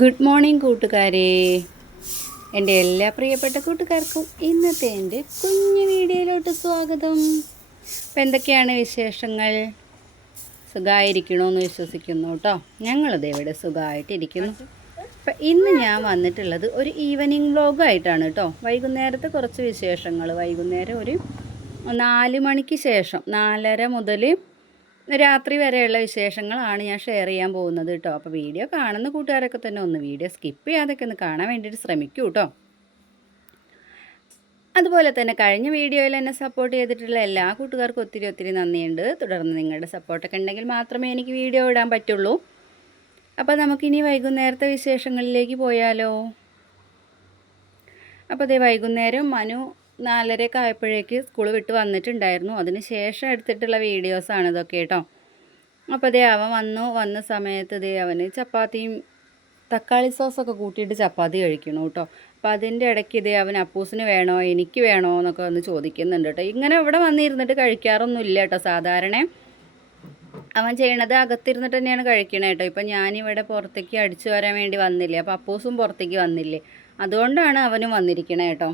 Good morning കൂട്ടുകാരെ. എൻ്റെ എല്ലാ പ്രിയപ്പെട്ട കൂട്ടുകാർക്കും ഇന്നത്തെ എൻ്റെ കുഞ്ഞു വീഡിയോയിലോട്ട് സ്വാഗതം. അപ്പം എന്തൊക്കെയാണ് വിശേഷങ്ങൾ? സുഖമായിരിക്കണമെന്ന് വിശ്വസിക്കുന്നു കേട്ടോ. ഞങ്ങളിത് ഇവിടെ സുഖമായിട്ടിരിക്കുന്നു. അപ്പം ഇന്ന് ഞാൻ വന്നിട്ടുള്ളത് ഒരു ഈവനിങ് വ്ലോഗായിട്ടാണ് കേട്ടോ. വൈകുന്നേരത്തെ കുറച്ച് വിശേഷങ്ങൾ, വൈകുന്നേരം ഒരു 4 മണിക്ക് ശേഷം 4:30 മുതൽ രാത്രി വരെയുള്ള വിശേഷങ്ങളാണ് ഞാൻ ഷെയർ ചെയ്യാൻ പോകുന്നത് കേട്ടോ. അപ്പോൾ വീഡിയോ കാണുന്ന കൂട്ടുകാരൊക്കെ തന്നെ ഒന്ന് വീഡിയോ സ്കിപ്പ് ചെയ്യാതൊക്കെ ഒന്ന് കാണാൻ വേണ്ടിയിട്ട് ശ്രമിക്കൂ കേട്ടോ. അതുപോലെ തന്നെ കഴിഞ്ഞ വീഡിയോയിൽ എന്നെ സപ്പോർട്ട് ചെയ്തിട്ടുള്ള എല്ലാ കൂട്ടുകാർക്കും ഒത്തിരി ഒത്തിരി നന്ദിയുണ്ട്. തുടർന്ന് നിങ്ങളുടെ സപ്പോർട്ടൊക്കെ ഉണ്ടെങ്കിൽ മാത്രമേ എനിക്ക് വീഡിയോ ഇടാൻ പറ്റുള്ളൂ. അപ്പോൾ നമുക്കിനി വൈകുന്നേരത്തെ വിശേഷങ്ങളിലേക്ക് പോയാലോ. അപ്പോൾ അതേ വൈകുന്നേരം മനു 4:30 ആയപ്പോഴേക്ക് സ്കൂൾ വിട്ട് വന്നിട്ടുണ്ടായിരുന്നു. അതിന് ശേഷം എടുത്തിട്ടുള്ള വീഡിയോസാണ് ഇതൊക്കെ കേട്ടോ. അപ്പോൾ അതേ അവൻ വന്ന സമയത്ത് അവന് ചപ്പാത്തിയും തക്കാളി സോസൊക്കെ കൂട്ടിയിട്ട് ചപ്പാത്തി കഴിക്കണം കേട്ടോ. അപ്പോൾ അതിൻ്റെ ഇടയ്ക്ക് അവൻ അപ്പൂസിന് വേണോ എനിക്ക് വേണോ എന്നൊക്കെ വന്ന് ചോദിക്കുന്നുണ്ട് കേട്ടോ. ഇങ്ങനെ ഇവിടെ വന്നിരുന്നിട്ട് കഴിക്കാറൊന്നും ഇല്ല കേട്ടോ. സാധാരണ അവൻ ചെയ്യണത് അകത്തിരുന്നിട്ട് തന്നെയാണ് കഴിക്കണേ കേട്ടോ. ഇപ്പം ഞാനിവിടെ പുറത്തേക്ക് അടിച്ചു വരാൻ വേണ്ടി വന്നില്ലേ, അപ്പോൾ അപ്പൂസും പുറത്തേക്ക് വന്നില്ലേ, അതുകൊണ്ടാണ് അവനും വന്നിരിക്കണേ കേട്ടോ.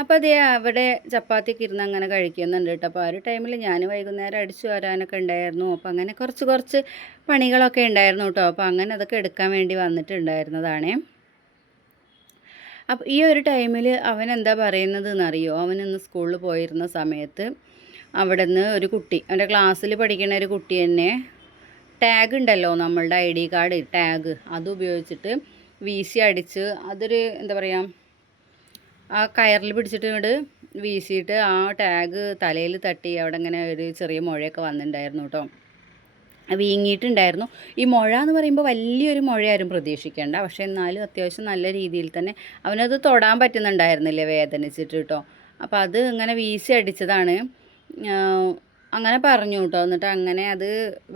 അപ്പോൾ അവിടെ ചപ്പാത്തിക്ക് ഇരുന്ന് അങ്ങനെ കഴിക്കുന്നുണ്ട് കേട്ടോ. അപ്പോൾ ആ ഒരു ടൈമിൽ ഞാൻ വൈകുന്നേരം അടിച്ചു വരാനൊക്കെ ഉണ്ടായിരുന്നു. അപ്പോൾ അങ്ങനെ കുറച്ച് പണികളൊക്കെ ഉണ്ടായിരുന്നു കേട്ടോ. അപ്പോൾ അങ്ങനെ അതൊക്കെ എടുക്കാൻ വേണ്ടി വന്നിട്ടുണ്ടായിരുന്നതാണേ. അപ്പോൾ ഈ ഒരു ടൈമിൽ അവൻ എന്താ പറയുന്നത് എന്നറിയോ, അവനിന്ന് സ്കൂളിൽ പോയിരുന്ന സമയത്ത് അവിടെ നിന്ന് ഒരു കുട്ടി, അവൻ്റെ ക്ലാസ്സിൽ പഠിക്കുന്ന ഒരു കുട്ടി തന്നെ ടാഗ് ഉണ്ടല്ലോ, നമ്മളുടെ ID കാർഡ് ടാഗ്, അത് ഉപയോഗിച്ചിട്ട് വീശി അടിച്ച് അതൊരു എന്താ പറയുക, ആ കയറിൽ പിടിച്ചിട്ട് ഇങ്ങോട്ട് വീശിയിട്ട് ആ ടാഗ് തലയിൽ തട്ടി അവിടെ ഇങ്ങനെ ഒരു ചെറിയ മുഴയൊക്കെ വന്നിട്ടുണ്ടായിരുന്നു കേട്ടോ. വീങ്ങിയിട്ടുണ്ടായിരുന്നു. ഈ മുഴ എന്ന് പറയുമ്പോൾ വലിയൊരു മുഴയാരും പ്രതീക്ഷിക്കേണ്ട, പക്ഷേ എന്നാലും അത്യാവശ്യം നല്ല രീതിയിൽ തന്നെ അവനത് തൊടാൻ പറ്റുന്നുണ്ടായിരുന്നില്ലേ, വേദനിച്ചിട്ട് കേട്ടോ. അപ്പോൾ അത് ഇങ്ങനെ വീശി അടിച്ചതാണ് അങ്ങനെ പറഞ്ഞു കേട്ടോ. എന്നിട്ട് അങ്ങനെ അത്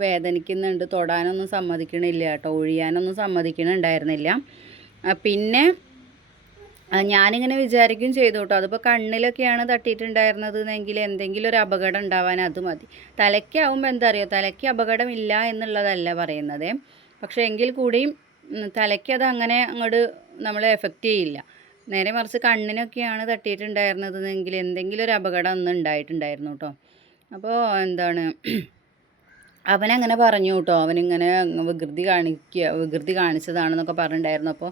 വേദനിക്കുന്നുണ്ട്, തൊടാനൊന്നും സമ്മതിക്കണില്ല കേട്ടോ, ഒഴിയാനൊന്നും സമ്മതിക്കണുണ്ടായിരുന്നില്ല. പിന്നെ ഞാനിങ്ങനെ വിചാരിക്കും ചെയ്തു കേട്ടോ, അതിപ്പോൾ കണ്ണിലൊക്കെയാണ് തട്ടിയിട്ടുണ്ടായിരുന്നത് എന്നെങ്കിൽ എന്തെങ്കിലും ഒരു അപകടം ഉണ്ടാവാൻ അത് മതി. തലയ്ക്കാവുമ്പോൾ എന്താ അറിയോ, തലയ്ക്ക് അപകടമില്ല എന്നുള്ളതല്ല പറയുന്നത്, പക്ഷേ എങ്കിൽ കൂടിയും തലയ്ക്ക് അത് അങ്ങനെ അങ്ങോട്ട് നമ്മളെ എഫക്റ്റ് ചെയ്യില്ല. നേരെ മറിച്ച് കണ്ണിനൊക്കെയാണ് തട്ടിയിട്ടുണ്ടായിരുന്നതെങ്കിൽ എന്തെങ്കിലും ഒരു അപകടം ഒന്നും ഉണ്ടായിട്ടുണ്ടായിരുന്നു കേട്ടോ. അപ്പോൾ എന്താണ്, അവനങ്ങനെ പറഞ്ഞു കേട്ടോ, അവനിങ്ങനെ വികൃതി കാണിച്ചതാണെന്നൊക്കെ പറഞ്ഞിട്ടുണ്ടായിരുന്നു. അപ്പോൾ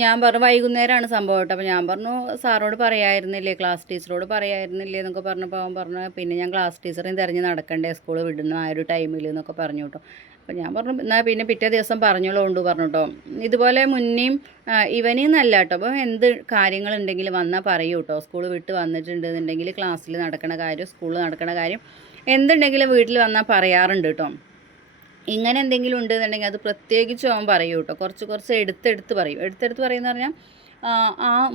ഞാൻ പറഞ്ഞു വൈകുന്നേരമാണ് സംഭവം കേട്ടോ. അപ്പോൾ ഞാൻ പറഞ്ഞു സാറോട് പറയായിരുന്നില്ലേ, ക്ലാസ് ടീച്ചറോട് പറയായിരുന്നില്ലേ എന്നൊക്കെ പറഞ്ഞപ്പോൾ അവൻ പറഞ്ഞു പിന്നെ ഞാൻ ക്ലാസ് ടീച്ചറേയും തിരഞ്ഞ് നടക്കണ്ടേ സ്കൂൾ വിടുന്ന ആ ഒരു ടൈമിൽ എന്നൊക്കെ പറഞ്ഞു കേട്ടോ. അപ്പോൾ ഞാൻ പറഞ്ഞു എന്നാൽ പിന്നെ പിറ്റേ ദിവസം പറഞ്ഞോളൂ പറഞ്ഞു കേട്ടോ. ഇതുപോലെ മുന്നേയും ഇവനെന്നല്ല കേട്ടോ, അപ്പോൾ എന്ത് കാര്യങ്ങളുണ്ടെങ്കിലും വന്നാൽ പറയൂ കേട്ടോ. സ്കൂൾ വിട്ട് വന്നിട്ടുണ്ടെന്നുണ്ടെങ്കിൽ ക്ലാസ്സിൽ നടക്കണ കാര്യം, സ്കൂളിൽ നടക്കണ കാര്യം എന്തുണ്ടെങ്കിലും വീട്ടിൽ വന്നാൽ പറയാറുണ്ട് കേട്ടോ. ഇങ്ങനെ എന്തെങ്കിലും ഉണ്ടെന്നുണ്ടെങ്കിൽ അത് പ്രത്യേകിച്ച് അവൻ പറയും കേട്ടോ. കുറച്ച് എടുത്തെടുത്ത് പറയുമെന്ന് പറഞ്ഞാൽ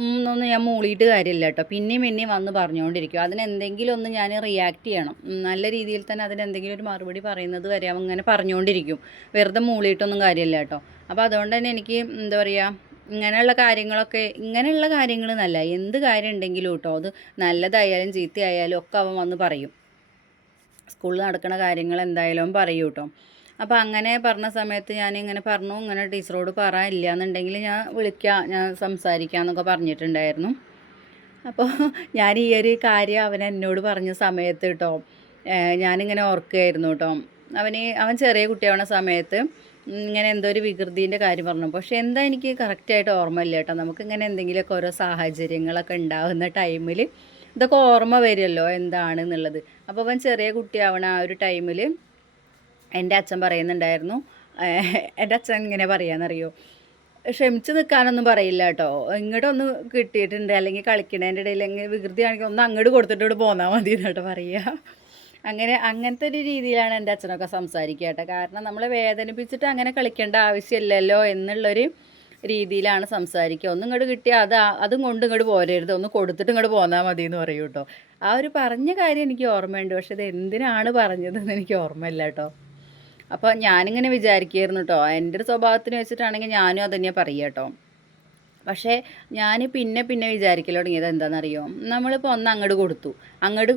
ഒന്നും ഞാൻ മൂളിയിട്ട് കാര്യമില്ല കേട്ടോ. പിന്നെയും വന്ന് പറഞ്ഞുകൊണ്ടിരിക്കും. അതിനെന്തെങ്കിലും ഒന്ന് ഞാൻ റിയാക്ട് ചെയ്യണം, നല്ല രീതിയിൽ തന്നെ അതിനെന്തെങ്കിലും ഒരു മറുപടി പറയുന്നത് വരെ അവൻ ഇങ്ങനെ പറഞ്ഞുകൊണ്ടിരിക്കും. വെറുതെ മൂളിയിട്ടൊന്നും കാര്യമില്ല കേട്ടോ. അപ്പോൾ അതുകൊണ്ട് തന്നെ എനിക്ക് എന്താ പറയുക, ഇങ്ങനെയുള്ള കാര്യങ്ങൾ നല്ല എന്ത് കാര്യം ഉണ്ടെങ്കിലും കേട്ടോ, അത് നല്ലതായാലും ചീത്തയായാലും ഒക്കെ അവൻ വന്ന് പറയും. സ്കൂളിൽ നടക്കുന്ന കാര്യങ്ങൾ എന്തായാലും പറയും കേട്ടോ. അപ്പോൾ അങ്ങനെ പറഞ്ഞ സമയത്ത് ഞാനിങ്ങനെ പറഞ്ഞു, ഇങ്ങനെ ടീച്ചറോട് ഇല്ല എന്നുണ്ടെങ്കിൽ ഞാൻ വിളിക്കാം, ഞാൻ സംസാരിക്കാം എന്നൊക്കെ പറഞ്ഞിട്ടുണ്ടായിരുന്നു. അപ്പോൾ ഞാൻ ഈ ഒരു കാര്യം അവൻ എന്നോട് പറഞ്ഞ സമയത്ത് കേട്ടോ, ഞാനിങ്ങനെ ഓർക്കുകയായിരുന്നു കേട്ടോ. അവൻ ചെറിയ കുട്ടിയാവണ സമയത്ത് ഇങ്ങനെ എന്തോ ഒരു വികൃതിൻ്റെ കാര്യം പറഞ്ഞു. പക്ഷേ എന്താ എനിക്ക് കറക്റ്റായിട്ട് ഓർമ്മയില്ല കേട്ടോ. നമുക്കിങ്ങനെ എന്തെങ്കിലുമൊക്കെ ഓരോ സാഹചര്യങ്ങളൊക്കെ ഉണ്ടാകുന്ന ടൈമിൽ ഇതൊക്കെ ഓർമ്മ വരുമല്ലോ എന്താണെന്നുള്ളത്. അപ്പോൾ അവൻ ചെറിയ കുട്ടിയാവണ ആ ഒരു ടൈമിൽ എൻ്റെ അച്ഛൻ പറയുന്നുണ്ടായിരുന്നു, എൻ്റെ അച്ഛൻ ഇങ്ങനെ പറയാമെന്നറിയോ, ക്ഷമിച്ച് നിൽക്കാനൊന്നും പറയില്ല കേട്ടോ. ഇങ്ങോട്ടൊന്ന് കിട്ടിയിട്ടുണ്ട് അല്ലെങ്കിൽ കളിക്കണേൻ്റെ ഇടയിൽ എങ്ങനെ വികൃതി കാണിക്കുക ഒന്ന് അങ്ങോട്ട് കൊടുത്തിട്ട് പോന്നാൽ മതി എന്നിട്ട് പറയുക. അങ്ങനത്തെ ഒരു രീതിയിലാണ് എൻ്റെ അച്ഛനൊക്കെ സംസാരിക്കുക കേട്ടോ. കാരണം നമ്മളെ വേദനിപ്പിച്ചിട്ട് അങ്ങനെ കളിക്കേണ്ട ആവശ്യമില്ലല്ലോ എന്നുള്ളൊരു രീതിയിലാണ് സംസാരിക്കുക. ഒന്നും ഇങ്ങോട്ട് കിട്ടിയാൽ അതും കൊണ്ട് ഇങ്ങോട്ട് പോരരുത്, ഒന്ന് കൊടുത്തിട്ട് ഇങ്ങോട്ട് പോന്നാൽ മതി എന്ന് പറയും കേട്ടോ. ആ ഒരു പറഞ്ഞ കാര്യം എനിക്ക് ഓർമ്മയുണ്ട്, പക്ഷെ ഇത് എന്തിനാണ് പറഞ്ഞതെന്ന് എനിക്ക് ഓർമ്മയില്ല കേട്ടോ. അപ്പോൾ ഞാനിങ്ങനെ വിചാരിക്കുമായിരുന്നു കേട്ടോ, എൻ്റെ ഒരു സ്വഭാവത്തിന് വെച്ചിട്ടാണെങ്കിൽ ഞാനും അത് തന്നെയാണ് പറയുക കേട്ടോ. പക്ഷേ ഞാൻ പിന്നെ വിചാരിക്കൽ തുടങ്ങിയത് എന്താണെന്നറിയോ, നമ്മളിപ്പോൾ ഒന്ന് അങ്ങോട്ട്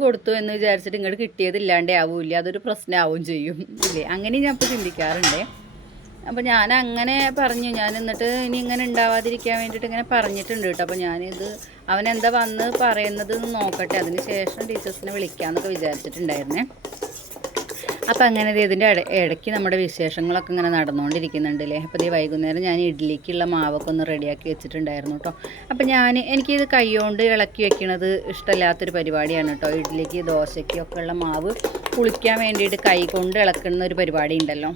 കൊടുത്തു എന്ന് വിചാരിച്ചിട്ട് ഇങ്ങോട്ട് കിട്ടിയതില്ലാണ്ടേ ആവില്ല, അതൊരു പ്രശ്നമാവും ചെയ്യും ഇല്ലേ, അങ്ങനെ ഞാൻ ഇപ്പോൾ ചിന്തിക്കാറുണ്ട്. അപ്പോൾ ഞാൻ അങ്ങനെ പറഞ്ഞു. ഞാൻ എന്നിട്ട് ഇനി ഇങ്ങനെ ഉണ്ടാവാതിരിക്കാൻ വേണ്ടിയിട്ട് ഇങ്ങനെ പറഞ്ഞിട്ടുണ്ട് കേട്ടോ. അപ്പോൾ ഞാനിത് അവനെന്താ വന്ന് പറയുന്നത് നോക്കട്ടെ, അതിന് ശേഷം ടീച്ചേഴ്സിനെ വിളിക്കാമെന്നൊക്കെ വിചാരിച്ചിട്ടുണ്ടായിരുന്നേ. അപ്പോൾ അങ്ങനെ ഇതിൻ്റെ ഇടയ്ക്ക് നമ്മുടെ വിശേഷങ്ങളൊക്കെ ഇങ്ങനെ നടന്നുകൊണ്ടിരിക്കുന്നുണ്ടല്ലേ. അപ്പോൾ ഈ വൈകുന്നേരം ഞാൻ ഇഡ്ഡലിക്കുള്ള മാവൊക്കെ ഒന്ന് റെഡിയാക്കി വെച്ചിട്ടുണ്ടായിരുന്നു കേട്ടോ. അപ്പോൾ എനിക്കിത് കൈകൊണ്ട് ഇളക്കി വെക്കുന്നത് ഇഷ്ടമില്ലാത്തൊരു പരിപാടിയാണ് കേട്ടോ. ഇഡ്ഡലിക്ക് ദോശയ്ക്ക് ഒക്കെ ഉള്ള മാവ് പുളിക്കാൻ വേണ്ടിയിട്ട് കൈ കൊണ്ട് ഇളക്കുന്ന ഒരു പരിപാടി ഉണ്ടല്ലോ,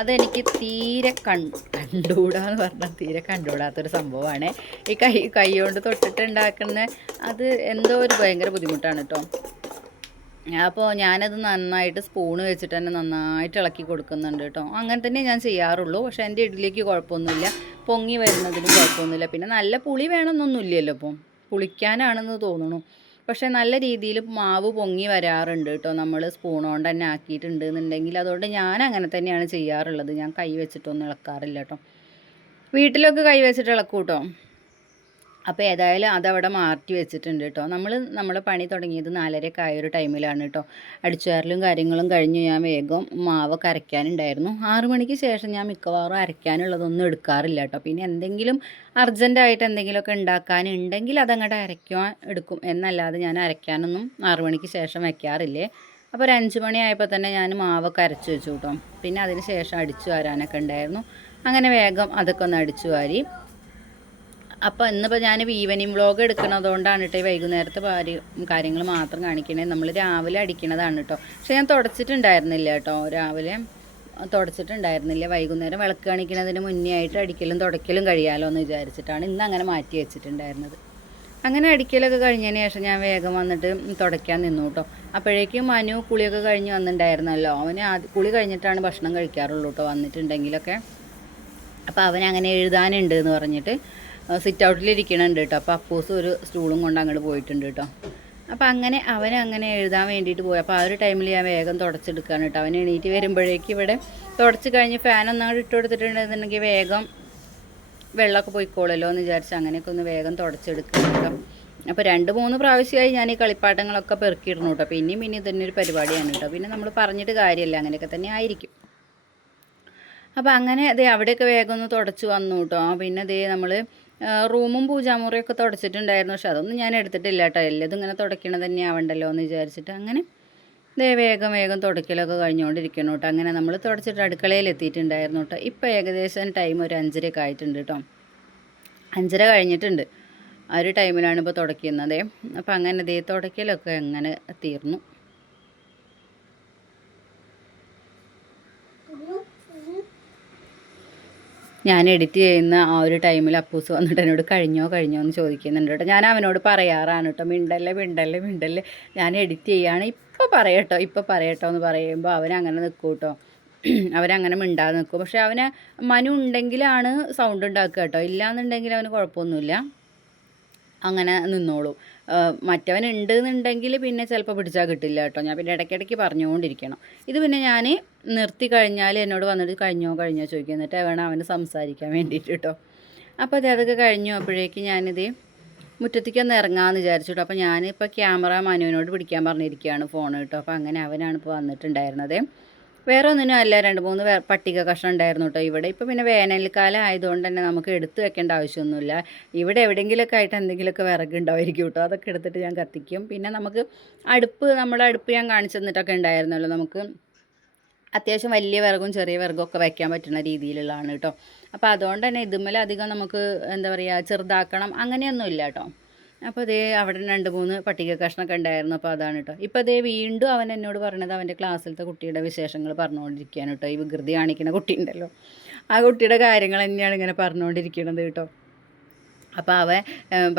അതെനിക്ക് തീരെ കണ്ടുകൂടാന്ന് പറഞ്ഞാൽ തീരെ കണ്ടുകൂടാത്തൊരു സംഭവമാണ്. ഈ കൈ കൊണ്ട് തൊട്ടിട്ട് ഉണ്ടാക്കുന്ന അത് എന്തോ ഒരു ഭയങ്കര ബുദ്ധിമുട്ടാണ് കേട്ടോ. അപ്പോൾ ഞാനത് നന്നായിട്ട് സ്പൂണ് വെച്ചിട്ട് തന്നെ നന്നായിട്ട് ഇളക്കി കൊടുക്കുന്നുണ്ട് കേട്ടോ. അങ്ങനെ തന്നെ ഞാൻ ചെയ്യാറുള്ളൂ. പക്ഷേ എൻ്റെ ഇഡ്ഡലിക്ക് കുഴപ്പമൊന്നുമില്ല, പൊങ്ങി വരുന്നതിനും കുഴപ്പമൊന്നുമില്ല. പിന്നെ നല്ല പുളി വേണമെന്നൊന്നുമില്ലല്ലോ, ഇപ്പം പുളിക്കാനാണെന്ന് തോന്നുന്നു. പക്ഷേ നല്ല രീതിയിൽ മാവ് പൊങ്ങി വരാറുണ്ട് കേട്ടോ, നമ്മൾ സ്പൂൺ കൊണ്ട് തന്നെ ആക്കിയിട്ടുണ്ട് എന്നുണ്ടെങ്കിൽ. അതുകൊണ്ട് ഞാൻ അങ്ങനെ തന്നെയാണ് ചെയ്യാറുള്ളത്. ഞാൻ കൈ വെച്ചിട്ടൊന്നും ഇളക്കാറില്ല കേട്ടോ. വീട്ടിലൊക്കെ കൈ വെച്ചിട്ട് ഇളക്കും കേട്ടോ. അപ്പോൾ ഏതായാലും അതവിടെ മാറ്റി വെച്ചിട്ടുണ്ട് കേട്ടോ. നമ്മളെ പണി തുടങ്ങിയത് 4:30 ആയൊരു ടൈമിലാണ് കേട്ടോ. അടിച്ചുവാരലും കാര്യങ്ങളും കഴിഞ്ഞു ഞാൻ വേഗം മാവൊക്കെ അരയ്ക്കാനുണ്ടായിരുന്നു. 6 മണിക്ക് ശേഷം ഞാൻ മിക്കവാറും അരയ്ക്കാനുള്ളതൊന്നും എടുക്കാറില്ല കേട്ടോ. പിന്നെ എന്തെങ്കിലും അർജൻറ്റായിട്ട് എന്തെങ്കിലുമൊക്കെ ഉണ്ടാക്കാനുണ്ടെങ്കിൽ അതങ്ങോട്ട് അരയ്ക്കാൻ എടുക്കും എന്നല്ലാതെ ഞാൻ അരയ്ക്കാനൊന്നും 6 മണിക്ക് ശേഷം വയ്ക്കാറില്ലേ. അപ്പോൾ ഒരു 5 മണിയായപ്പോൾ തന്നെ ഞാൻ മാവൊക്കെ അരച്ച് വെച്ചു കേട്ടോ. പിന്നെ അതിന് ശേഷം അടിച്ചു വാരാനൊക്കെ ഉണ്ടായിരുന്നു. അങ്ങനെ വേഗം അതൊക്കെ ഒന്ന് അടിച്ചു വാരി. അപ്പോൾ ഇന്നിപ്പോൾ ഞാൻ ഈവനിങ് വ്ളോഗ് എടുക്കുന്നതുകൊണ്ടാണ് കേട്ടോ ഈ വൈകുന്നേരത്തെ കാര്യങ്ങൾ മാത്രം കാണിക്കണേ. നമ്മൾ രാവിലെ അടിക്കണതാണ് കേട്ടോ. പക്ഷേ ഞാൻ തുടച്ചിട്ടുണ്ടായിരുന്നില്ല കേട്ടോ, രാവിലെ തുടച്ചിട്ടുണ്ടായിരുന്നില്ല. വൈകുന്നേരം വിളക്ക് കാണിക്കുന്നതിന് മുന്നേ ആയിട്ട് അടിക്കലും തുടയ്ക്കലും കഴിയാമല്ലോ എന്ന് വിചാരിച്ചിട്ടാണ് ഇന്ന് അങ്ങനെ മാറ്റി വെച്ചിട്ടുണ്ടായിരുന്നത്. അങ്ങനെ അടിക്കലൊക്കെ കഴിഞ്ഞതിന് ശേഷം ഞാൻ വേഗം വന്നിട്ട് തുടയ്ക്കാൻ നിന്നു കേട്ടോ. അപ്പോഴേക്കും മനു കുളിയൊക്കെ കഴിഞ്ഞ് വന്നിട്ടുണ്ടായിരുന്നല്ലോ. അവന് കുളി കഴിഞ്ഞിട്ടാണ് ഭക്ഷണം കഴിക്കാറുള്ളൂ കേട്ടോ വന്നിട്ടുണ്ടെങ്കിലൊക്കെ. അപ്പോൾ അവനങ്ങനെ എഴുതാനുണ്ട് എന്ന് പറഞ്ഞിട്ട് സിറ്റ് ഔട്ടിലിരിക്കണുണ്ട് കേട്ടോ. അപ്പോൾ അപ്പൂസ് ഒരു സ്റ്റൂളും കൊണ്ട് അങ്ങോട്ട് പോയിട്ടുണ്ട് കേട്ടോ. അപ്പോൾ അവനങ്ങനെ എഴുതാൻ വേണ്ടിയിട്ട് പോയി. അപ്പോൾ ആ ഒരു ടൈമിൽ ഞാൻ വേഗം തുടച്ചെടുക്കുകയാണ് കേട്ടോ. അവൻ എണീറ്റ് വരുമ്പോഴേക്ക് ഇവിടെ തുടച്ച് കഴിഞ്ഞ് ഫാനൊന്നും അങ്ങോട്ട് ഇട്ട് കൊടുത്തിട്ടുണ്ടെന്നുണ്ടെങ്കിൽ വേഗം വെള്ളമൊക്കെ പോയിക്കോളല്ലോ എന്ന് വിചാരിച്ച് അങ്ങനെയൊക്കെ ഒന്ന് വേഗം തുടച്ചെടുക്കണം കേട്ടോ. അപ്പോൾ 2-3 പ്രാവശ്യമായി ഞാൻ ഈ കളിപ്പാട്ടങ്ങളൊക്കെ പെറുക്കിയിടുന്നു കേട്ടോ. പിന്നെയും ഇതന്നെ ഒരു പരിപാടിയാണ് കേട്ടോ. പിന്നെ നമ്മൾ പറഞ്ഞിട്ട് കാര്യമില്ല, അങ്ങനെയൊക്കെ തന്നെ ആയിരിക്കും. അപ്പോൾ അങ്ങനെ അവിടെയൊക്കെ വേഗം ഒന്ന് തുടച്ച് വന്നു കേട്ടോ. പിന്നെ നമ്മൾ റൂമും പൂജാമുറിയൊക്കെ തുടച്ചിട്ടുണ്ടായിരുന്നു. പക്ഷെ അതൊന്നും ഞാൻ എടുത്തിട്ടില്ല കേട്ടോ. എല്ലതും ഇങ്ങനെ തുടയ്ക്കണത് തന്നെ ആവണ്ടല്ലോ എന്ന് വിചാരിച്ചിട്ട് അങ്ങനെ വേഗം തുടയ്ക്കലൊക്കെ കഴിഞ്ഞുകൊണ്ടിരിക്കണം കേട്ടോ. അങ്ങനെ നമ്മൾ തുടച്ചിട്ട് അടുക്കളയിൽ എത്തിയിട്ടുണ്ടായിരുന്നു കേട്ടോ. ഇപ്പോൾ ഏകദേശം ടൈം ഒരു 5:30 ആയിട്ടുണ്ട് കേട്ടോ. 5:30 കഴിഞ്ഞിട്ടുണ്ട്. ആ ഒരു ടൈമിലാണ് ഇപ്പോൾ തുടയ്ക്കുന്നത്. അപ്പോൾ അങ്ങനെ തുടയ്ക്കലൊക്കെ അങ്ങനെ തീർന്നു. ഞാൻ എഡിറ്റ് ചെയ്യുന്ന ആ ഒരു ടൈമിൽ അപ്പൂസ് വന്നിട്ട് എന്നോട് കഴിഞ്ഞോ എന്ന് ചോദിക്കുന്നുണ്ട് കേട്ടോ. ഞാൻ അവനോട് പറയാറാണ് കേട്ടോ, മിണ്ടല്ലേ ഞാൻ എഡിറ്റ് ചെയ്യുകയാണ്, ഇപ്പോൾ പറയട്ടോ എന്ന് പറയുമ്പോൾ അവനങ്ങനെ നിൽക്കും കേട്ടോ. അവനങ്ങനെ മിണ്ടാതെ നിൽക്കും. പക്ഷേ മനു ഉണ്ടെങ്കിലാണ് സൗണ്ട് ഉണ്ടാക്കുക കേട്ടോ. ഇല്ലയെന്നുണ്ടെങ്കിൽ അവന് കുഴപ്പമൊന്നുമില്ല, അങ്ങനെ നിന്നോളൂ. മറ്റവൻ ഉണ്ടെന്നുണ്ടെങ്കിൽ പിന്നെ ചിലപ്പോൾ പിടിച്ചാൽ കിട്ടില്ല കേട്ടോ. ഞാൻ പിന്നെ ഇടയ്ക്കിടയ്ക്ക് പറഞ്ഞുകൊണ്ടിരിക്കണം. ഇത് പിന്നെ ഞാൻ നിർത്തി കഴിഞ്ഞാൽ എന്നോട് വന്നിട്ട് കഴിഞ്ഞോ ചോദിക്കും. എന്നിട്ട് വേണം അവന് സംസാരിക്കാൻ വേണ്ടിയിട്ട് കേട്ടോ. അപ്പോൾ അതൊക്കെ കഴിഞ്ഞു. അപ്പോഴേക്ക് ഞാനിത് മുറ്റത്തേക്കൊന്ന് ഇറങ്ങാമെന്ന് വിചാരിച്ചു കേട്ടോ. അപ്പോൾ ഞാനിപ്പോൾ ക്യാമറ മനുവിനോട് പിടിക്കാൻ പറഞ്ഞിരിക്കുകയാണ് ഫോൺ കേട്ടോ. അപ്പോൾ അങ്ങനെ അവനാണ് ഇപ്പോൾ വന്നിട്ടുണ്ടായിരുന്നത്. വേറെ ഒന്നിനും അല്ല, 2-3 പട്ടിക കഷ്ണം ഉണ്ടായിരുന്നു കേട്ടോ ഇവിടെ. ഇപ്പോൾ പിന്നെ വേനൽക്കാലം ആയതുകൊണ്ട് തന്നെ നമുക്ക് എടുത്ത് വെക്കേണ്ട ആവശ്യമൊന്നുമില്ല. ഇവിടെ എവിടെയെങ്കിലുമൊക്കെ ആയിട്ട് എന്തെങ്കിലുമൊക്കെ വിറകുണ്ടായിരിക്കും കേട്ടോ. അതൊക്കെ എടുത്തിട്ട് ഞാൻ കത്തിക്കും. പിന്നെ നമുക്ക് നമ്മുടെ അടുപ്പ് ഞാൻ കാണിച്ചു തന്നിട്ടൊക്കെ ഉണ്ടായിരുന്നല്ലോ. നമുക്ക് അത്യാവശ്യം വലിയ വിറകും ചെറിയ വിറകും ഒക്കെ വയ്ക്കാൻ പറ്റുന്ന രീതിയിലുള്ളതാണ് കേട്ടോ. അപ്പോൾ അതുകൊണ്ട് തന്നെ ഇതുമ്മേൽ അധികം നമുക്ക് എന്താ പറയുക ചെറുതാക്കണം അങ്ങനെയൊന്നുമില്ല കേട്ടോ. അപ്പോൾ അവിടെ 2-3 പട്ടിക കഷ്ണമൊക്കെ ഉണ്ടായിരുന്നു. അപ്പോൾ അതാണ് കേട്ടോ. ഇപ്പോൾ വീണ്ടും അവൻ എന്നോട് പറഞ്ഞത് അവൻ്റെ ക്ലാസ്സിലത്തെ കുട്ടിയുടെ വിശേഷങ്ങൾ പറഞ്ഞുകൊണ്ടിരിക്കുകയാണ് കേട്ടോ. ഈ വികൃതി കാണിക്കുന്ന കുട്ടി ഉണ്ടല്ലോ, ആ കുട്ടിയുടെ കാര്യങ്ങൾ തന്നെയാണ് ഇങ്ങനെ പറഞ്ഞുകൊണ്ടിരിക്കുന്നത് കേട്ടോ. അപ്പോൾ അവൻ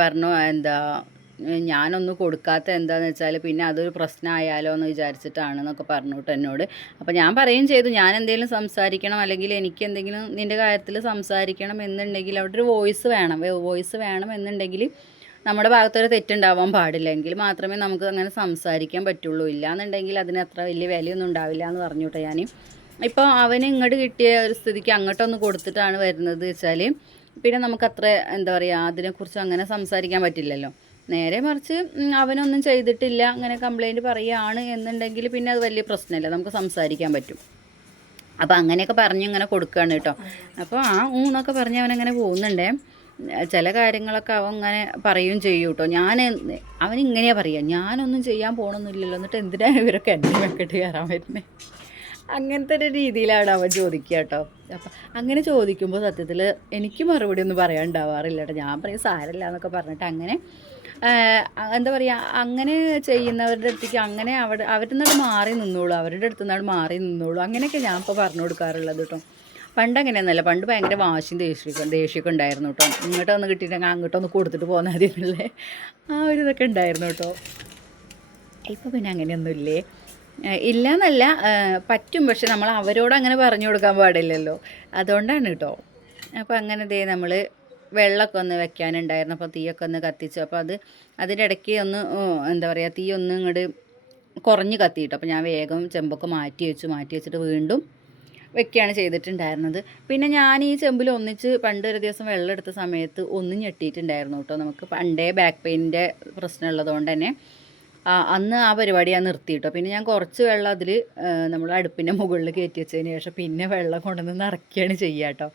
പറഞ്ഞു ഞാനൊന്നും കൊടുക്കാത്ത എന്താണെന്ന് വെച്ചാൽ പിന്നെ അതൊരു പ്രശ്നമായാലോ എന്ന് വിചാരിച്ചിട്ടാണെന്നൊക്കെ പറഞ്ഞു കേട്ടോ എന്നോട്. അപ്പോൾ ഞാൻ പറയുകയും ചെയ്തു, ഞാൻ എന്തെങ്കിലും സംസാരിക്കണം അല്ലെങ്കിൽ എനിക്ക് എന്തെങ്കിലും നിൻ്റെ കാര്യത്തിൽ സംസാരിക്കണം എന്നുണ്ടെങ്കിൽ അവിടെ ഒരു വോയിസ് വേണം എന്നുണ്ടെങ്കിൽ നമ്മുടെ ഭാഗത്തൊരു തെറ്റുണ്ടാവാൻ പാടില്ല. എങ്കിൽ മാത്രമേ നമുക്ക് അങ്ങനെ സംസാരിക്കാൻ പറ്റുള്ളൂ. ഇല്ലയെന്നുണ്ടെങ്കിൽ അതിന് അത്ര വലിയ വിലയൊന്നും ഉണ്ടാവില്ല എന്ന് പറഞ്ഞു കേട്ടോ ഞാൻ. ഇപ്പോൾ അവന് ഇങ്ങോട്ട് കിട്ടിയ ഒരു സ്ഥിതിക്ക് അങ്ങോട്ടൊന്ന് കൊടുത്തിട്ടാണ് വരുന്നത് വെച്ചാൽ പിന്നെ നമുക്കത്ര എന്താ പറയുക അതിനെക്കുറിച്ച് അങ്ങനെ സംസാരിക്കാൻ പറ്റില്ലല്ലോ. നേരെ മറിച്ച് അവനൊന്നും ചെയ്തിട്ടില്ല അങ്ങനെ കംപ്ലൈൻറ്റ് പറയുകയാണ് എന്നുണ്ടെങ്കിൽ പിന്നെ അത് വലിയ പ്രശ്നമില്ല, നമുക്ക് സംസാരിക്കാൻ പറ്റും. അപ്പോൾ അങ്ങനെയൊക്കെ പറഞ്ഞ് ഇങ്ങനെ കൊടുക്കുകയാണ് കേട്ടോ. അപ്പോൾ ആ ഊന്നൊക്കെ പറഞ്ഞ് അവനങ്ങനെ പോകുന്നുണ്ടേ. ചില കാര്യങ്ങളൊക്കെ അവൻ ഇങ്ങനെ പറയുകയും ചെയ്യും കേട്ടോ. അവനിങ്ങനെയാണ് പറയുക, ഞാനൊന്നും ചെയ്യാൻ പോകണമെന്നില്ലല്ലോ, എന്നിട്ട് എന്തിനാണ് ഇവരൊക്കെ എൻ്റെ മെക്കെട്ട് കയറാൻ വരുന്നത്, അങ്ങനത്തെ ഒരു രീതിയിലാണ് അവൻ ചോദിക്കുക കേട്ടോ. അപ്പം അങ്ങനെ ചോദിക്കുമ്പോൾ സത്യത്തിൽ എനിക്ക് മറുപടി ഒന്നും പറയാനുണ്ടാവാറില്ല കേട്ടോ. ഞാൻ പറയും സാരമില്ല എന്നൊക്കെ പറഞ്ഞിട്ട് അങ്ങനെ എന്താ പറയുക, അങ്ങനെ ചെയ്യുന്നവരുടെ അടുത്തേക്ക് അങ്ങനെ അവരിൽ നിന്നാണ് മാറി നിന്നോളൂ, അവരുടെ അടുത്ത് നിന്നാണ് മാറി നിന്നോളൂ, അങ്ങനെയൊക്കെ ഞാൻ ഇപ്പോൾ പറഞ്ഞു കൊടുക്കാറുള്ളത് കേട്ടോ. പണ്ട് അങ്ങനെയൊന്നുമല്ല, പണ്ട് ഭയങ്കര വാശിയും ദേഷ്യമൊക്കെ ഉണ്ടായിരുന്നു കേട്ടോ. ഇങ്ങോട്ടൊന്ന് കിട്ടിയിട്ടെങ്കിൽ അങ്ങോട്ടൊന്ന് കൊടുത്തിട്ട് പോന്നാൽ മതി എന്നുള്ള ആ ഒരു ഇതൊക്കെ ഉണ്ടായിരുന്നു കേട്ടോ. ഇപ്പോൾ പിന്നെ അങ്ങനെയൊന്നുമില്ലേ, ഇല്ല എന്നല്ല, പറ്റും, പക്ഷെ നമ്മൾ അവരോട് അങ്ങനെ പറഞ്ഞു കൊടുക്കാൻ പാടില്ലല്ലോ, അതുകൊണ്ടാണ് കേട്ടോ. അപ്പോൾ അങ്ങനെ നമ്മൾ വെള്ളമൊക്കെ ഒന്ന് വെക്കാനുണ്ടായിരുന്നു. അപ്പോൾ തീയൊക്കെ ഒന്ന് കത്തിച്ചു. അപ്പോൾ അതിൻ്റെ ഇടയ്ക്ക് ഒന്ന് എന്താ പറയുക, തീ ഒന്ന് ഇങ്ങോട്ട് കുറഞ്ഞ് കത്തിയിട്ടു. അപ്പോൾ ഞാൻ വേഗം ചെമ്പൊക്കെ മാറ്റി വെച്ചിട്ട് വീണ്ടും വെക്കുകയാണ് ചെയ്തിട്ടുണ്ടായിരുന്നത്. പിന്നെ ഞാൻ ഈ ചെമ്പിൽ ഒന്നിച്ച് പണ്ട് ഒരു ദിവസം വെള്ളം എടുത്ത സമയത്ത് ഒന്നും ഞെട്ടിയിട്ടുണ്ടായിരുന്നു കേട്ടോ. നമുക്ക് പണ്ടേ ബാക്ക് പെയിൻ്റെ പ്രശ്നം ഉള്ളതുകൊണ്ട് തന്നെ അന്ന് ആ പരിപാടി ഞാൻ നിർത്തി കേട്ടോ. പിന്നെ ഞാൻ കുറച്ച് വെള്ളം അതിൽ നമ്മൾ അടുപ്പിൻ്റെ മുകളിൽ കയറ്റി വെച്ചതിന് ശേഷം പിന്നെ വെള്ളം കൊണ്ടുവന്ന് നിറയ്ക്കുകയാണ് ചെയ്യുക കേട്ടോ.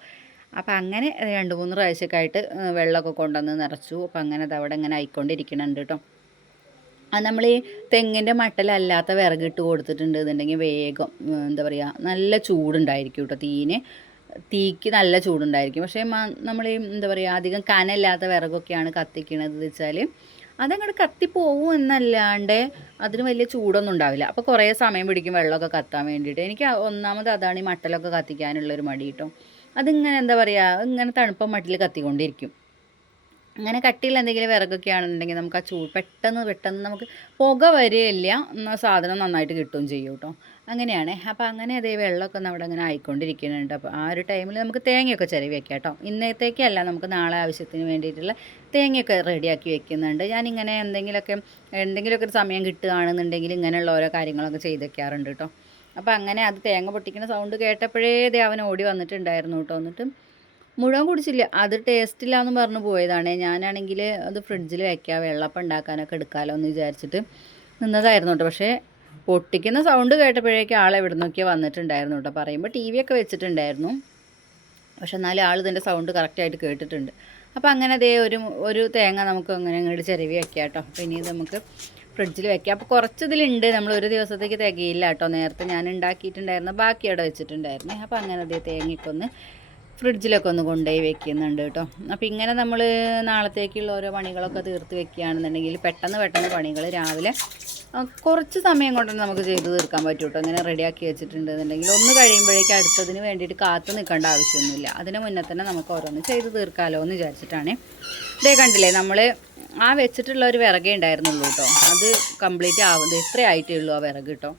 അപ്പം അങ്ങനെ 2-3 പ്രാവശ്യമൊക്കെ ആയിട്ട് വെള്ളമൊക്കെ കൊണ്ടുവന്ന് നിറച്ചു. അപ്പം അങ്ങനെ അതവിടെ ഇങ്ങനെ ആയിക്കൊണ്ടിരിക്കണുണ്ട് കേട്ടോ. അത് നമ്മൾ ഈ തെങ്ങിൻ്റെ മട്ടലല്ലാത്ത വിറകിട്ട് കൊടുത്തിട്ടുണ്ട് എന്നുണ്ടെങ്കിൽ വേഗം എന്താ പറയുക, നല്ല ചൂടുണ്ടായിരിക്കും കേട്ടോ. തീക്ക് നല്ല ചൂടുണ്ടായിരിക്കും. പക്ഷേ നമ്മൾ ഈ എന്താ പറയുക, അധികം കനമില്ലാത്ത വിറകൊക്കെയാണ് കത്തിക്കണത് വെച്ചാൽ അതങ്ങോട്ട് കത്തിപ്പോവും എന്നല്ലാണ്ട് അതിന് വലിയ ചൂടൊന്നും ഉണ്ടാവില്ല. അപ്പോൾ കുറേ സമയം പിടിക്കും വെള്ളമൊക്കെ കത്താൻ വേണ്ടിയിട്ട്. എനിക്ക് ഒന്നാമത് അതാണ് ഈ മട്ടലൊക്കെ കത്തിക്കാനുള്ളൊരു മടി കേട്ടോ. അതിങ്ങനെ എന്താ പറയുക, ഇങ്ങനെ തണുപ്പം മട്ടിൽ കത്തിക്കൊണ്ടിരിക്കും. അങ്ങനെ കട്ടിയുള്ള എന്തെങ്കിലും വിറകൊക്കെ ആണെന്നുണ്ടെങ്കിൽ നമുക്ക് ആ പെട്ടെന്ന് നമുക്ക് പുക വരികയില്ല, എന്നാൽ സാധനം നന്നായിട്ട് കിട്ടുകയും ചെയ്യും കേട്ടോ. അങ്ങനെയാണ്. അപ്പോൾ അങ്ങനെ അതേ വെള്ളമൊക്കെ അവിടെ അങ്ങനെ ആയിക്കൊണ്ടിരിക്കുന്നുണ്ട്. അപ്പോൾ ആ ഒരു ടൈമിൽ നമുക്ക് തേങ്ങയൊക്കെ ചിരവി വെക്കാം കേട്ടോ. ഇന്നത്തേക്കല്ല, നമുക്ക് നാളെ ആവശ്യത്തിന് വേണ്ടിയിട്ടുള്ള തേങ്ങയൊക്കെ റെഡിയാക്കി വെക്കുന്നുണ്ട്. ഞാനിങ്ങനെ എന്തെങ്കിലുമൊക്കെ ഒരു സമയം കിട്ടുകയാണെന്നുണ്ടെങ്കിൽ ഇങ്ങനെയുള്ള ഓരോ കാര്യങ്ങളൊക്കെ ചെയ്ത് വെക്കാറുണ്ട് കേട്ടോ. അപ്പോൾ അങ്ങനെ അത് തേങ്ങ പൊട്ടിക്കുന്ന സൗണ്ട് കേട്ടപ്പോഴേ അവൻ ഓടി വന്നിട്ടുണ്ടായിരുന്നു കേട്ടോ. എന്നിട്ട് മുഴുവൻ കുടിച്ചില്ല, അത് ടേസ്റ്റില്ല എന്ന് പറഞ്ഞു പോയതാണ്. ഞാനാണെങ്കിൽ അത് ഫ്രിഡ്ജിൽ വയ്ക്കാം, വെള്ളപ്പം ഉണ്ടാക്കാനൊക്കെ എടുക്കാമല്ലോ എന്ന് വിചാരിച്ചിട്ട് നിന്നതായിരുന്നു കേട്ടോ. പക്ഷേ പൊട്ടിക്കുന്ന സൗണ്ട് കേട്ടപ്പോഴേക്കും ആൾ എവിടെ നിന്നൊക്കെയോ വന്നിട്ടുണ്ടായിരുന്നു കേട്ടോ. പറയുമ്പോൾ ടി വി ഒക്കെ വെച്ചിട്ടുണ്ടായിരുന്നു, പക്ഷെ എന്നാലും ആൾ ഇതിൻ്റെ സൗണ്ട് കറക്റ്റായിട്ട് കേട്ടിട്ടുണ്ട്. അപ്പോൾ അങ്ങനെ ഒരു തേങ്ങ നമുക്ക് അങ്ങനെ അങ്ങോട്ട് ചിരവി വയ്ക്കാം കേട്ടോ. അപ്പോൾ ഇനി നമുക്ക് ഫ്രിഡ്ജിൽ വെക്കാം. അപ്പോൾ കുറച്ച് ഇതിലുണ്ട്, നമ്മൾ ഒരു ദിവസത്തേക്ക് തികയില്ല കേട്ടോ. നേരത്തെ ഞാൻ ഉണ്ടാക്കിയിട്ടുണ്ടായിരുന്നു, ബാക്കി അവിടെ വെച്ചിട്ടുണ്ടായിരുന്നു. അപ്പോൾ അങ്ങനെ തേങ്ങയൊക്കെ ഒന്ന് ഫ്രിഡ്ജിലൊക്കെ ഒന്ന് കൊണ്ടുപോയി വെക്കുന്നുണ്ട് കേട്ടോ. അപ്പോൾ ഇങ്ങനെ നമ്മൾ നാളത്തേക്കുള്ള ഓരോ പണികളൊക്കെ തീർത്ത് വെക്കുകയാണെന്നുണ്ടെങ്കിൽ പെട്ടെന്ന് പണികൾ രാവിലെ കുറച്ച് സമയം കൊണ്ട് നമുക്ക് ചെയ്ത് തീർക്കാൻ പറ്റും കേട്ടോ. ഇങ്ങനെ റെഡിയാക്കി വെച്ചിട്ടുണ്ടെന്നുണ്ടെങ്കിൽ ഒന്ന് കഴിയുമ്പോഴേക്കും അടുത്തതിന് വേണ്ടിയിട്ട് കാത്തു നിൽക്കേണ്ട ആവശ്യമൊന്നുമില്ല. അതിന് മുന്നേ തന്നെ നമുക്ക് ഓരോന്ന് ചെയ്ത് തീർക്കാമല്ലോ എന്ന് വിചാരിച്ചിട്ടാണ്. ഇതേ കണ്ടില്ലേ, നമ്മൾ ആ വെച്ചിട്ടുള്ള ഒരു വിറകേ ഉണ്ടായിരുന്നുള്ളൂ കേട്ടോ. അത് കംപ്ലീറ്റ് ആവുന്നത് ഇത്രേ ആയിട്ടേ ഉള്ളൂ ആ വിറക് കേട്ടോ.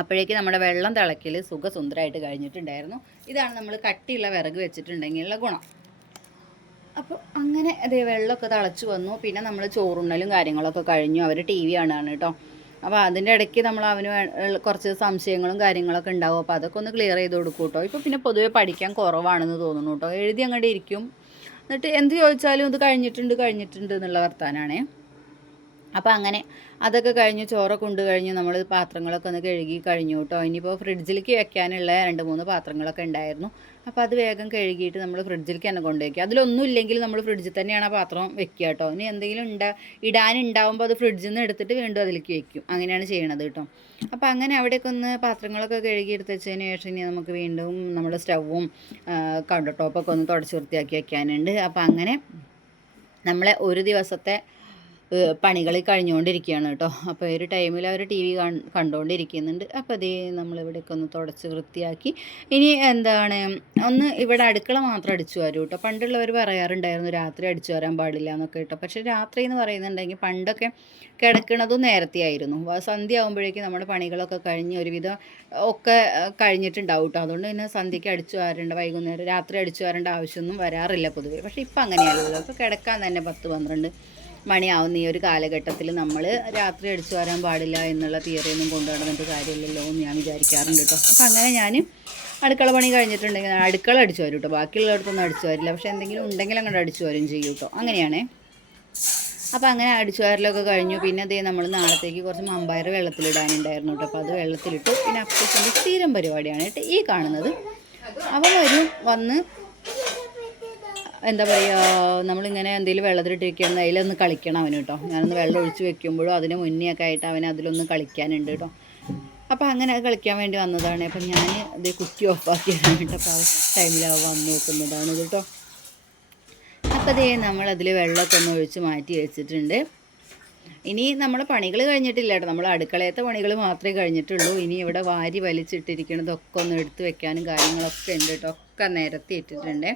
അപ്പോഴേക്ക് നമ്മുടെ വെള്ളം തിളക്കൽ സുഖസുന്ദരമായിട്ട് കഴിഞ്ഞിട്ടുണ്ടായിരുന്നു. ഇതാണ് നമ്മൾ കട്ടിയുള്ള വിറക് വെച്ചിട്ടുണ്ടെങ്കിലുള്ള ഗുണം. അപ്പോൾ അങ്ങനെ അതേ വെള്ളമൊക്കെ തിളച്ച് വന്നു. പിന്നെ നമ്മൾ ചോറുണ്ണലും കാര്യങ്ങളൊക്കെ കഴിഞ്ഞു. അവർ ടി വി കാണുകയാണ് കേട്ടോ. അപ്പോൾ അതിൻ്റെ ഇടയ്ക്ക് നമ്മൾ അവന് കുറച്ച് സംശയങ്ങളും കാര്യങ്ങളൊക്കെ ഉണ്ടാവും. അപ്പോൾ അതൊക്കെ ഒന്ന് ക്ലിയർ ചെയ്ത് കൊടുക്കും കേട്ടോ. ഇപ്പോൾ പിന്നെ പൊതുവെ പഠിക്കാൻ കുറവാണെന്ന് തോന്നുന്നു കേട്ടോ. എഴുതി അങ്ങോട്ട് ഇരിക്കും, എന്നിട്ട് എന്ത് ചോദിച്ചാലും ഇത് കഴിഞ്ഞിട്ടുണ്ട് എന്നുള്ള വർത്താനാണേ. അപ്പോൾ അങ്ങനെ അതൊക്കെ കഴിഞ്ഞു, ചോറൊക്കെ കൊണ്ട് കഴിഞ്ഞു, നമ്മൾ പാത്രങ്ങളൊക്കെ ഒന്ന് കഴുകി കഴിഞ്ഞു കേട്ടോ. ഇനിയിപ്പോൾ ഫ്രിഡ്ജിലേക്ക് വെക്കാനുള്ള 2-3 പാത്രങ്ങളൊക്കെ ഉണ്ടായിരുന്നു. അപ്പോൾ അത് വേഗം കഴുകിയിട്ട് നമ്മൾ ഫ്രിഡ്ജിലേക്ക് തന്നെ കൊണ്ടുവയ്ക്കുക. അതിലൊന്നും ഇല്ലെങ്കിൽ നമ്മൾ ഫ്രിഡ്ജിൽ തന്നെയാണ് ആ പാത്രം വെക്കുക കേട്ടോ. ഇനി എന്തെങ്കിലും ഇടാനുണ്ടാവുമ്പോൾ അത് ഫ്രിഡ്ജിൽ നിന്ന് എടുത്തിട്ട് വീണ്ടും അതിലേക്ക് വെക്കും. അങ്ങനെയാണ് ചെയ്യണത് കേട്ടോ. അപ്പോൾ അങ്ങനെ അവിടെയൊക്കെ ഒന്ന് പാത്രങ്ങളൊക്കെ കഴുകി എടുത്ത് വെച്ചതിന് ശേഷം ഇനി നമുക്ക് വീണ്ടും നമ്മുടെ സ്റ്റൗവും കൗണ്ടർ ടോപ്പൊക്കെ ഒന്ന് തുടച്ച് വൃത്തിയാക്കി വെക്കാനുണ്ട്. അപ്പോൾ അങ്ങനെ നമ്മളെ ഒരു ദിവസത്തെ പണികൾ കഴിഞ്ഞുകൊണ്ടിരിക്കുകയാണ് കേട്ടോ. അപ്പോൾ ഒരു ടൈമിൽ അവർ ടി വി കണ്ടുകൊണ്ടിരിക്കുന്നുണ്ട്. അപ്പോൾ അതേ നമ്മളിവിടെയൊക്കെ ഒന്ന് തുടച്ച് വൃത്തിയാക്കി ഇനി ഒന്ന് ഇവിടെ അടുക്കള മാത്രം അടിച്ചു വരും കേട്ടോ. പണ്ടുള്ളവർ പറയാറുണ്ടായിരുന്നു രാത്രി അടിച്ചു വരാൻ പാടില്ല എന്നൊക്കെ കേട്ടോ. പക്ഷേ രാത്രി എന്ന് പറയുന്നുണ്ടെങ്കിൽ പണ്ടൊക്കെ കിടക്കുന്നതും നേരത്തെ ആയിരുന്നു. സന്ധ്യ ആകുമ്പോഴേക്കും നമ്മുടെ പണികളൊക്കെ കഴിഞ്ഞ് ഒരുവിധം ഒക്കെ കഴിഞ്ഞിട്ടുണ്ടാവും കേട്ടോ. അതുകൊണ്ട് തന്നെ സന്ധ്യയ്ക്ക് അടിച്ചു വരേണ്ട, വൈകുന്നേരം രാത്രി അടിച്ചു വരേണ്ട ആവശ്യമൊന്നും വരാറില്ല പൊതുവേ. പക്ഷേ ഇപ്പം അങ്ങനെയല്ലല്ലോ. ഇപ്പോൾ കിടക്കാൻ തന്നെ 10-12 മണിയാവുന്ന ഈ ഒരു കാലഘട്ടത്തിൽ നമ്മൾ രാത്രി അടിച്ചു വരാൻ പാടില്ല എന്നുള്ള തിയറിയൊന്നും കൊണ്ടുനടന്നിട്ട് കാര്യമില്ലല്ലോ എന്ന് ഞാൻ വിചാരിക്കാറുണ്ട് കേട്ടോ. അപ്പം അങ്ങനെ ഞാൻ അടുക്കള പണി കഴിഞ്ഞിട്ടുണ്ടെങ്കിൽ അടുക്കള അടിച്ചു വരും കേട്ടോ. ബാക്കിയുള്ളിടത്തൊന്നും അടിച്ചു വരില്ല, പക്ഷേ എന്തെങ്കിലും ഉണ്ടെങ്കിൽ അങ്ങോട്ട് അടിച്ചു വരും ചെയ്യും കേട്ടോ. അങ്ങനെയാണേ. അപ്പോൾ അങ്ങനെ അടിച്ചു വാരലൊക്കെ കഴിഞ്ഞു. പിന്നെ അതേ നമ്മൾ നാളത്തേക്ക് കുറച്ച് മമ്പയർ വെള്ളത്തിലിടാനുണ്ടായിരുന്നു കേട്ടോ. അപ്പോൾ അത് വെള്ളത്തിലിട്ടു. പിന്നെ അപ്പൂസിൻ്റെ സ്ഥിരം പരിപാടിയാണ് കേട്ടോ ഈ കാണുന്നത്. അവൻ വന്ന് എന്താ പറയുക, നമ്മളിങ്ങനെ എന്തെങ്കിലും വെള്ളത്തിലിട്ടിരിക്കുന്ന അതിലൊന്ന് കളിക്കണം അവന് കേട്ടോ. ഞാനൊന്ന് വെള്ളം ഒഴിച്ച് വെക്കുമ്പോഴും അതിന് മുന്നേ ഒക്കെ ആയിട്ട് അവന് അതിലൊന്ന് കളിക്കാനുണ്ട് കേട്ടോ. അപ്പോൾ അങ്ങനെ കളിക്കാൻ വേണ്ടി വന്നതാണ്. അപ്പം ഞാൻ ഇത് കുറ്റി ഓഫാക്കിയതാണ് കേട്ടോ. അപ്പോൾ ആ ടൈമിൽ വന്ന് നോക്കുന്നതാണ് കേട്ടോ. അപ്പോൾ അതേ നമ്മളതിൽ വെള്ളമൊക്കെ ഒന്ന് ഒഴിച്ച് മാറ്റി വെച്ചിട്ടുണ്ട്. ഇനി നമ്മൾ പണികൾ കഴിഞ്ഞിട്ടില്ല കേട്ടോ. നമ്മൾ അടുക്കളയത്തെ പണികൾ മാത്രമേ കഴിഞ്ഞിട്ടുള്ളൂ. ഇനി ഇവിടെ വാരി വലിച്ചിട്ടിരിക്കണതൊക്കെ ഒന്ന് എടുത്ത് വെക്കാനും കാര്യങ്ങളൊക്കെ ഉണ്ട് കേട്ടോ. ഒക്കെ നിരത്തി ഇട്ടിട്ടുണ്ട്.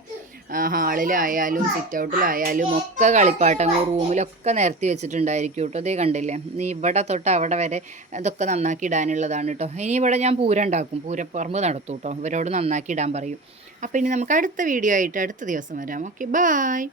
ഹാളിലായാലും സിറ്റ് ഔട്ടിലായാലും ഒക്കെ കളിപ്പാട്ടങ്ങൾ റൂമിലൊക്കെ നിരത്തി വെച്ചിട്ടുണ്ടായിരിക്കും കേട്ടോ. അതേ കണ്ടില്ലേ, നീ ഇവിടെ തൊട്ട് അവിടെ വരെ അതൊക്കെ നന്നാക്കി ഇടാനുള്ളതാണ് കേട്ടോ. ഇനി ഇവിടെ ഞാൻ പൂരം ഉണ്ടാക്കും, പൂരപ്പറമ്പ് നടത്തും കേട്ടോ. ഇവരോട് നന്നാക്കി ഇടാൻ പറയും. അപ്പോൾ ഇനി നമുക്ക് അടുത്ത വീഡിയോ ആയിട്ട് അടുത്ത ദിവസം വരാം. Okay, bye.